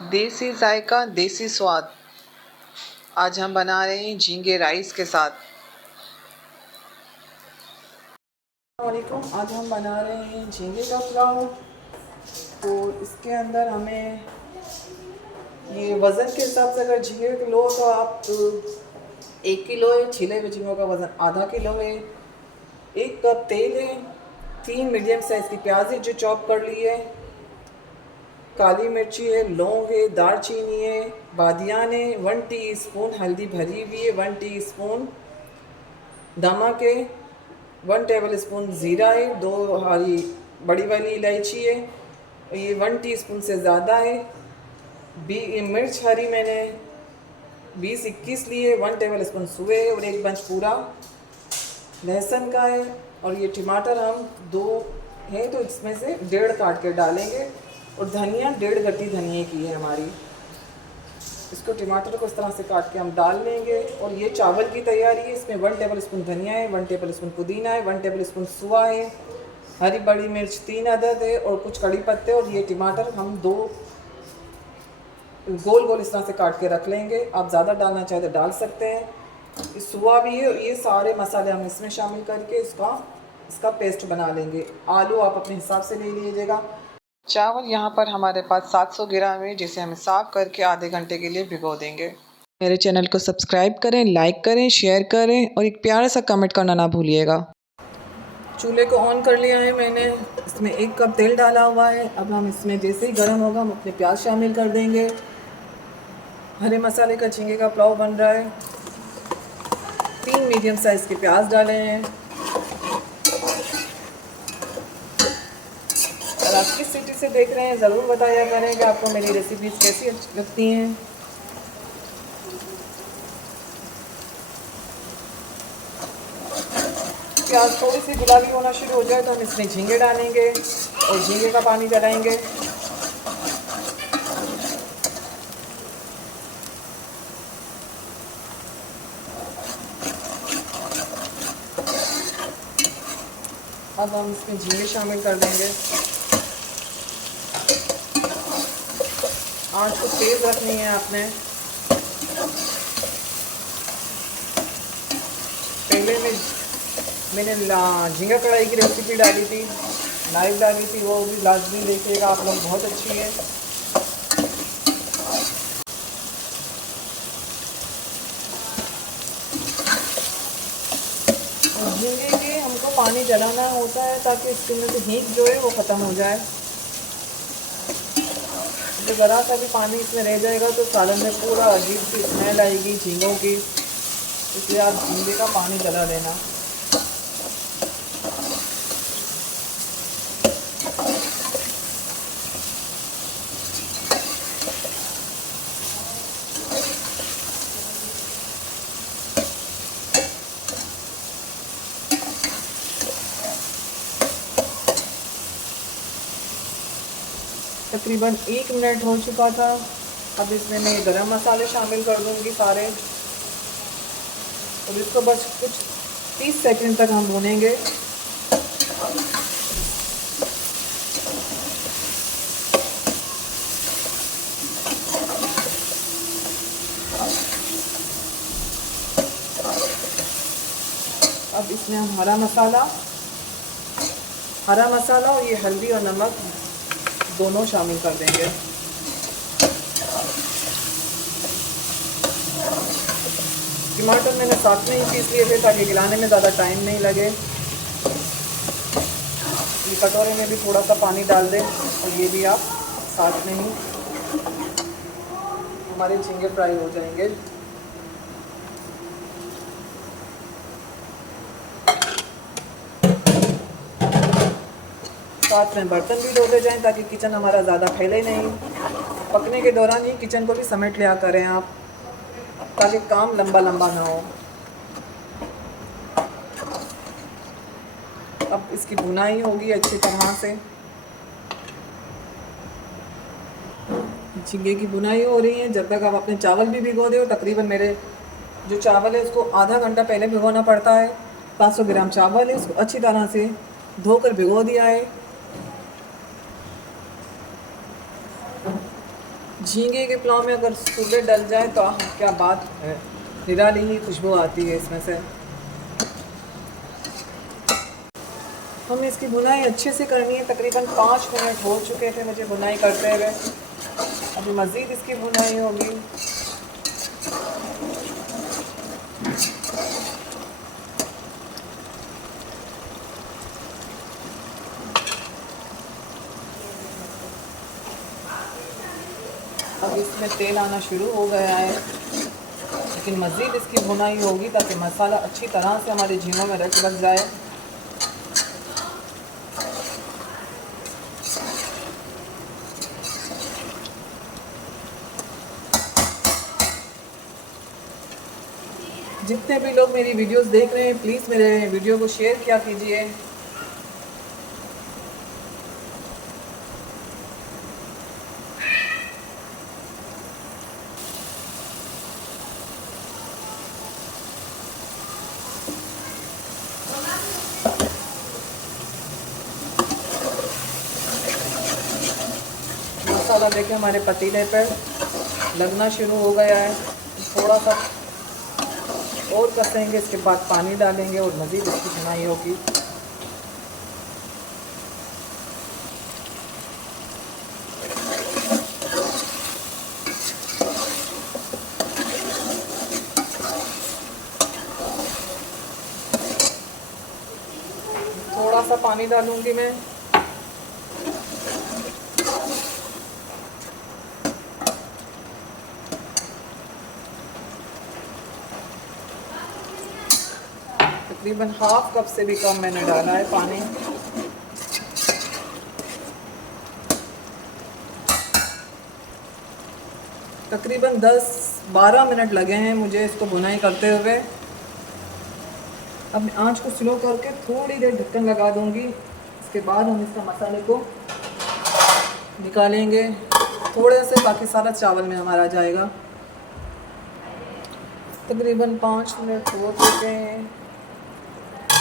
देसी जायका देसी स्वाद। आज हम बना रहे हैं झींगे राइस के साथ। अस्सलामुअलैकुम। आज हम बना रहे हैं झींगे का पुलाव। तो इसके अंदर हमें ये वज़न के हिसाब से अगर झींगे किलो तो आप 1 किलो है, छिले हुए झींगों का वज़न आधा किलो है। 1 कप तेल है, 3 मीडियम साइज़ की प्याज है जो चॉप कर ली है, काली मिर्ची है, लौंग है, दालचीनी है, बादियान है, 1 टीस्पून हल्दी भरी हुई है, 1 टीस्पून नमक है, 1 टेबल स्पून ज़ीरा है, 2 हरी बड़ी वाली इलायची है, ये 1 टीस्पून से ज़्यादा है। मिर्च हरी मैंने 20-21 ली है, 1 टेबल स्पून सूए है और 1 बंच पूरा लहसुन का है। और ये टमाटर हम 2 हैं तो इसमें से 1.5 काट के डालेंगे। और धनिया 1.5 गट्टी धनिया की है हमारी। इसको टमाटर को इस तरह से काट के हम डाल लेंगे। और ये चावल की तैयारी है। इसमें 1 टेबल स्पून धनिया है, 1 टेबल स्पून पुदीना है, 1 टेबल स्पून सुआ है, हरी बड़ी मिर्च 3 अदद है और कुछ कड़ी पत्ते। और ये टमाटर हम 2 गोल गोल इस तरह से काट के रख लेंगे। आप ज़्यादा डालना चाहे तो डाल सकते हैं। सुआ भी है और ये सारे मसाले हम इसमें शामिल करके इसका पेस्ट बना लेंगे। आलू आप अपने हिसाब से ले लीजिएगा। चावल यहाँ पर हमारे पास 700 ग्राम है, जिसे हम साफ़ करके आधे घंटे के लिए भिगो देंगे। मेरे चैनल को सब्सक्राइब करें, लाइक करें, शेयर करें और एक प्यारा सा कमेंट करना ना भूलिएगा। चूल्हे को ऑन कर लिया है मैंने। इसमें 1 कप तेल डाला हुआ है। अब हम इसमें जैसे ही गर्म होगा हम अपने प्याज शामिल कर देंगे। हरे मसाले का झींगे का पुलाव बन रहा है। 3 मीडियम साइज़ के प्याज डाले हैं। और आप किस सिटी से देख रहे हैं ज़रूर बताया करें कि आपको मेरी रेसिपीज़ कैसी लगती हैं। प्याज थोड़ी सी गुलाबी होना शुरू हो जाए तो हम इसमें झींगे डालेंगे और झींगे का पानी डालेंगे। अब हम इसमें झींगे शामिल कर देंगे। आँच को तेज़ रखनी है आपने। पहले मैंने झींगा कढ़ाई की रेसिपी डाली थी, लाइव डाली थी, वो भी लाजमी देखिएगा आप लोग, बहुत अच्छी है। झींगे के हमको पानी जलाना होता है ताकि इसके अंदर से हीट जो है वो ख़त्म हो जाए। जो ज़रा सा भी पानी इसमें रह जाएगा तो सालन में पूरा अजीब सी स्मेल आएगी झींगों की, इसलिए आप झींगे का पानी जला लेना। तकरीबन 1 मिनट हो चुका था। अब इसमें मैं गरम मसाले शामिल कर दूंगी सारे और इसको बस कुछ 30 सेकंड तक हम भूनेंगे। अब इसमें हम हरा मसाला और ये हल्दी और नमक दोनों शामिल कर देंगे। टमाटर मैंने साथ में ही पीस लिए थे ताकि गलाने में ज़्यादा टाइम नहीं लगे। ये कटोरे में भी थोड़ा सा पानी डाल दें और ये भी आप साथ में ही, हमारे झींगे फ्राई हो जाएंगे। साथ में बर्तन भी धोते जाएं ताकि किचन हमारा ज़्यादा फैले नहीं। पकने के दौरान ही किचन को भी समेट लिया करें आप, ताकि काम लंबा लंबा ना हो। अब इसकी भुनाई होगी अच्छी तरह से। झींगे की भुनाई हो रही है। जब तक आप अपने चावल भी भिगो दो, तकरीबन मेरे जो चावल है उसको आधा घंटा पहले भिगोना पड़ता है। 500 ग्राम चावल है, उसको अच्छी तरह से धोकर भिगो दिया है। झींगे के पुलाव में अगर सूले डल जाए तो क्या बात है, निराली ही खुशबू आती है इसमें से। हमें इसकी बुनाई अच्छे से करनी है। तकरीबन 5 मिनट हो चुके थे मुझे बुनाई करते हुए, अभी मज़ीद इसकी बुनाई होगी। अब इसमें तेल आना शुरू हो गया है, लेकिन मज़ीद इसकी भुनाई होगी ताकि मसाला अच्छी तरह से हमारे झींगों में रच लग जाए। जितने भी लोग मेरी वीडियोस देख रहे हैं प्लीज़ मेरे वीडियो को शेयर किया कीजिए। मसाला देखिए हमारे पतीले पर लगना शुरू हो गया है। थोड़ा सा और कसेंगे, इसके बाद पानी डालेंगे और मज़ीद इसकी भुनाई होगी। थोड़ा सा पानी डालूंगी मैं। तकरीबन हाफ कप से भी कम मैंने डाला है पानी। तकरीबन 10-12 मिनट लगे हैं मुझे इसको भुनाई करते हुए। अब आंच को स्लो करके थोड़ी देर ढक्कन लगा दूंगी। इसके बाद हम इसका मसाले को निकालेंगे थोड़े से, बाकी सारा चावल में हमारा जाएगा। तकरीबन 5 मिनट हो चुके हैं।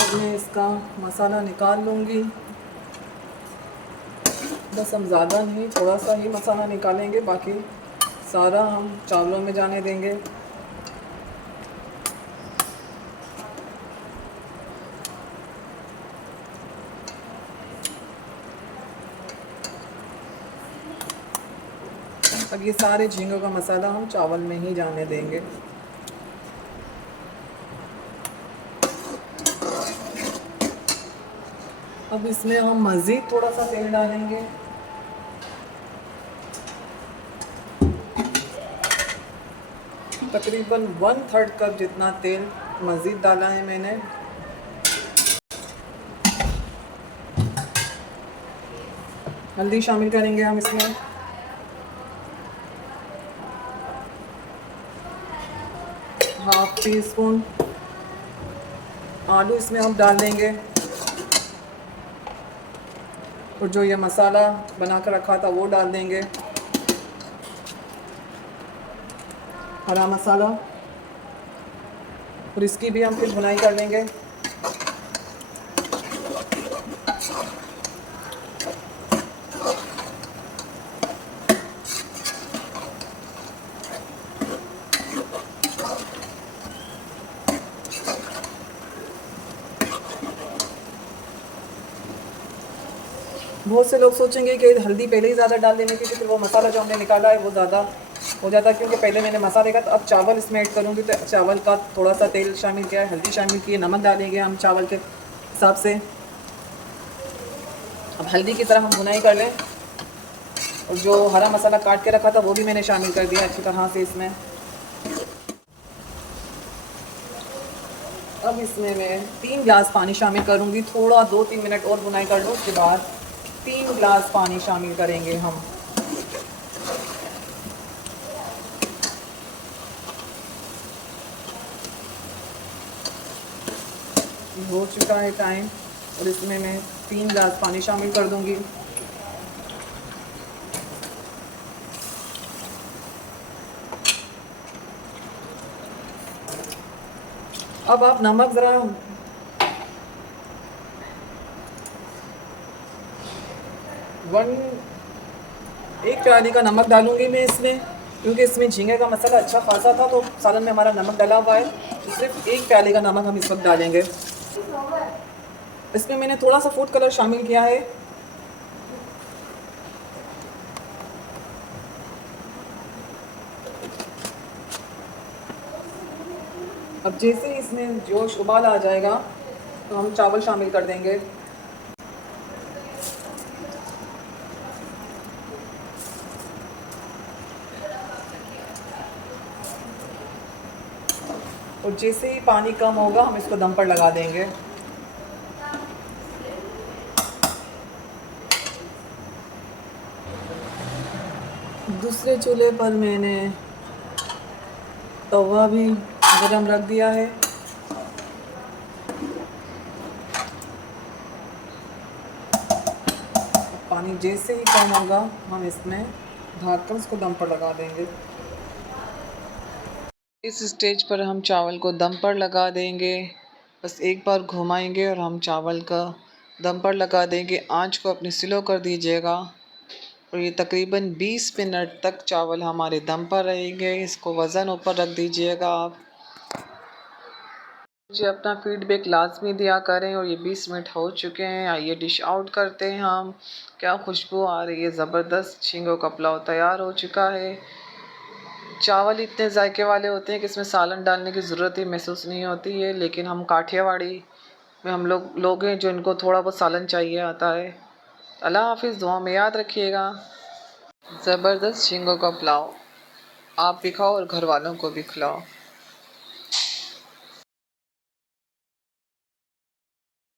अब मैं इसका मसाला निकाल लूँगी। बस हम ज़्यादा नहीं, थोड़ा सा ही मसाला निकालेंगे, बाकी सारा हम चावलों में जाने देंगे। अब ये सारे झींगों का मसाला हम चावल में ही जाने देंगे। अब इसमें हम मज़ीद थोड़ा सा तेल डालेंगे। तकरीबन 1/3 कप जितना तेल मज़ीद डाला है मैंने। हल्दी शामिल करेंगे हम इसमें। Half tea spoon. आलू इसमें हम डाल देंगे, और जो ये मसाला बना कर रखा था वो डाल देंगे। हरा मसाला, और इसकी भी हम फिर भुनाई कर लेंगे। बहुत से लोग सोचेंगे कि हल्दी पहले ही ज़्यादा डाल देने की, फिर वो मसाला जो हमने निकाला है वो ज़्यादा हो जाता है, क्योंकि पहले मैंने मसाले का, तो अब चावल इसमें ऐड करूँगी तो चावल का थोड़ा सा तेल शामिल किया है, हल्दी शामिल की है, नमक डालेंगे हम चावल के हिसाब से। अब हल्दी की तरह हम भुनाई कर लें, और जो हरा मसाला काट के रखा था वो भी मैंने शामिल कर दिया अच्छी तरह से इसमें। अब इसमें मैं 3 गिलास पानी शामिल करूँगी। थोड़ा 2-3 मिनट और भुनाई कर लूँ, उसके बाद 3 गिलास पानी शामिल करेंगे हम। हो चुका है टाइम, और इसमें मैं 3 गिलास पानी शामिल कर दूँगी। अब आप नमक ज़रा 1 1 प्याली का नमक डालूँगी मैं इसमें, क्योंकि इसमें झींगे का मसाला अच्छा खासा था तो सालन में हमारा नमक डला हुआ है, तो सिर्फ 1 प्याली का नमक हम इस वक्त डालेंगे। इसमें मैंने थोड़ा सा फूड कलर शामिल किया है। अब जैसे ही इसमें जोश उबाल आ जाएगा तो हम चावल शामिल कर देंगे। और जैसे ही पानी कम होगा हम इसको दम पर लगा देंगे। दूसरे चूल्हे पर मैंने तवा भी गरम रख दिया है। पानी जैसे ही कम होगा हम इसमें ढक कर उसको दम पर लगा देंगे। इस स्टेज पर हम चावल को दम पर लगा देंगे। बस एक बार घुमाएंगे और हम चावल का दम पर लगा देंगे। आंच को अपनी स्लो कर दीजिएगा और ये तकरीबन 20 मिनट तक चावल हमारे दम पर रहेंगे। इसको वज़न ऊपर रख दीजिएगा आप। मुझे अपना फीडबैक लाजमी दिया करें। और ये 20 मिनट हो चुके हैं। आइए डिश आउट करते हैं हम। क्या खुशबू आ रही है, ज़बरदस्त झींगों का पुलाव तैयार हो चुका है। चावल इतने जायके वाले होते हैं कि इसमें सालन डालने की ज़रूरत ही महसूस नहीं होती है, लेकिन हम काठियावाड़ी में हम लोग हैं जो इनको थोड़ा बहुत सालन चाहिए आता है। अल्लाह हाफिज़, दुआ में याद रखिएगा। ज़बरदस्त झींगों का पुलाव आप भी खाओ और घर वालों को भी खिलाओ।